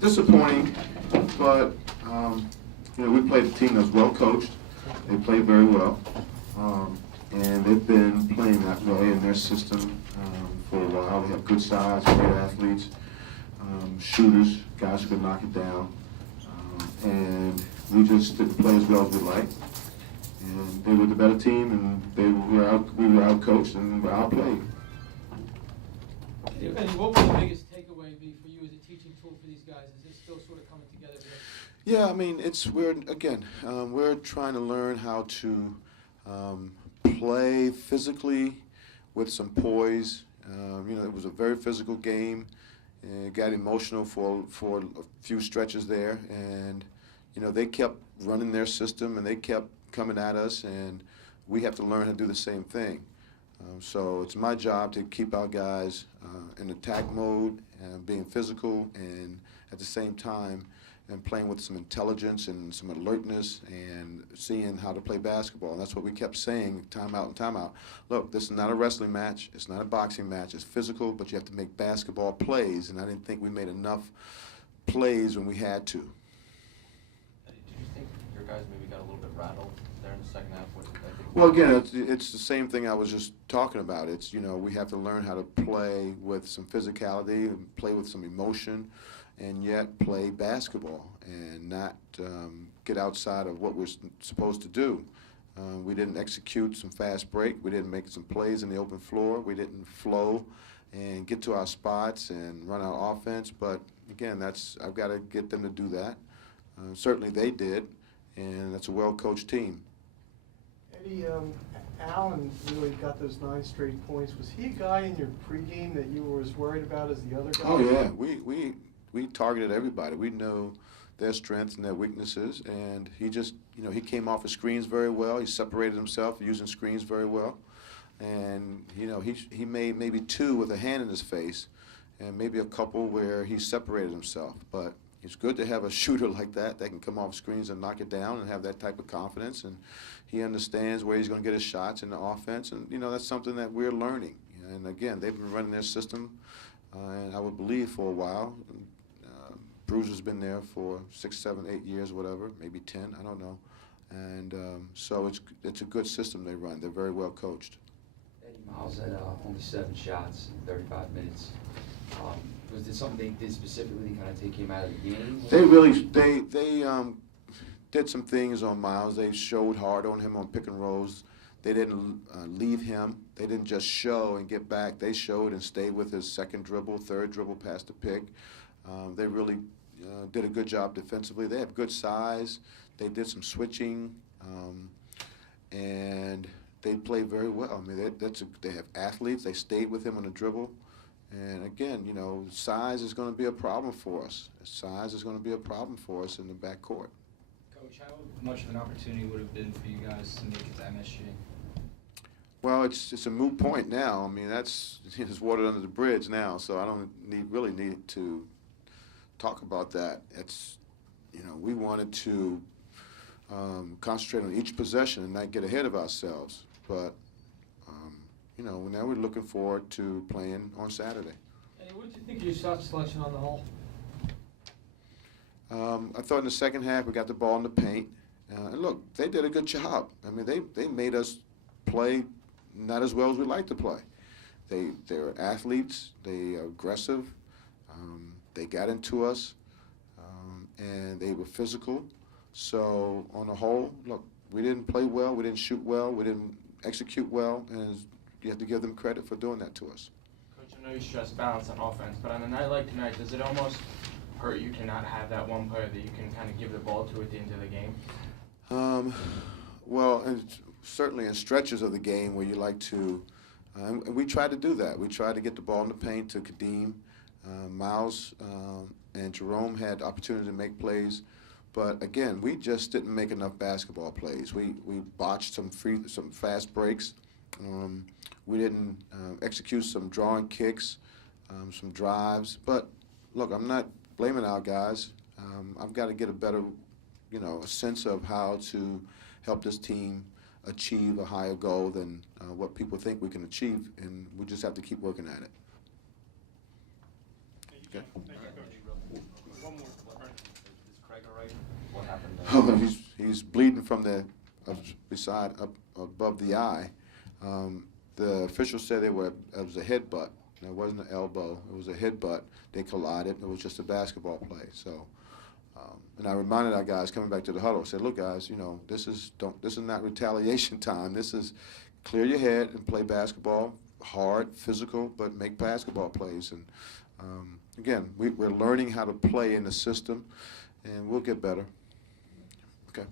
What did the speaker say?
Disappointing, but we played a team that's well coached. They play very well, and they've been playing that way in their system for a while. They have good size, great athletes, shooters, guys who can knock it down, and we just didn't play as well as we'd like. And they were the better team, and we were out coached and we outplayed. What would the biggest takeaway be for you as a teaching tool for these guys? Is it still sort of coming together here? Yeah, I mean, we're trying to learn how to play physically with some poise. It was a very physical game. It got emotional for a few stretches there, and they kept running their system and they kept coming at us, and we have to learn how to do the same thing. So it's my job to keep our guys in attack mode and being physical, and at the same time and playing with some intelligence and some alertness and seeing how to play basketball. And that's what we kept saying, timeout and timeout. Look, this is not a wrestling match. It's not a boxing match. It's physical, but you have to make basketball plays, and I didn't think we made enough plays when we had to. Did you think your guys maybe got a little bit rattled there in the second half? Well, again, it's the same thing I was just talking about. It's, we have to learn how to play with some physicality and play with some emotion, and yet play basketball and not get outside of what we're supposed to do. We didn't execute some fast break. We didn't make some plays in the open floor. We didn't flow and get to our spots and run our offense. But again, I've got to get them to do that. Certainly they did, and that's a well-coached team. Eddie, Allen really got those 9 straight points. Was he a guy in your pregame that you were as worried about as the other guys? Oh yeah, we targeted everybody. We know their strengths and their weaknesses, and he just, he came off of screens very well. He separated himself using screens very well, and he made maybe 2 with a hand in his face, and maybe a couple where he separated himself. But it's good to have a shooter like that can come off screens and knock it down and have that type of confidence, and he understands where he's going to get his shots in the offense, and that's something that we're learning. And again, they've been running their system, and I would believe for a while. Bruiser's been there for 6, 7, 8 years, whatever, maybe 10, I don't know. And so it's a good system they run. They're very well coached. Eddie Miles had only 7 shots in 35 minutes. Was it something they did specifically to kind of take him out of the game? They did some things on Miles. They showed hard on him on pick and rolls. They didn't leave him. They didn't just show and get back. They showed and stayed with his second dribble, third dribble past the pick. They really did a good job defensively. They have good size. They did some switching, and they played very well. I mean, they have athletes. They stayed with him on the dribble. And again, size is going to be a problem for us. Size is going to be a problem for us in the backcourt. Coach, how much of an opportunity would have been for you guys to make it to MSG? Well, it's a moot point now. I mean, it's water under the bridge now, so I don't really need to talk about that. It's, we wanted to concentrate on each possession and not get ahead of ourselves. But, now we're looking forward to playing on Saturday. And what did you think of your shot selection on the whole? I thought in the second half we got the ball in the paint. And look, they did a good job. I mean, they made us play not as well as we like to play. They're athletes. They are aggressive. They got into us, and they were physical. So on the whole, look, we didn't play well. We didn't shoot well. We didn't execute well, and you have to give them credit for doing that to us. Coach, I know you stress balance on offense, but on a night like tonight, does it almost hurt you to not have that one player that you can kind of give the ball to at the end of the game? Well, and certainly in stretches of the game where you like to, and we tried to do that. We tried to get the ball in the paint to Kadeem. Miles and Jerome had opportunity to make plays, but again, we just didn't make enough basketball plays. We botched some fast breaks. We didn't execute some drawing kicks, some drives. But look, I'm not blaming our guys. I've got to get a better, a sense of how to help this team achieve a higher goal than what people think we can achieve, and we just have to keep working at it. Okay. One more. Is Craig all right? What happened there? Oh, he's bleeding from the up above the eye. The officials said it was a headbutt. It wasn't an elbow. It was a headbutt. They collided. It was just a basketball play. So, and I reminded our guys coming back to the huddle. I said, "Look, guys, you know this is not retaliation time. This is clear your head and play basketball, hard, physical, but make basketball plays." And again, we're learning how to play in the system, and we'll get better. Okay.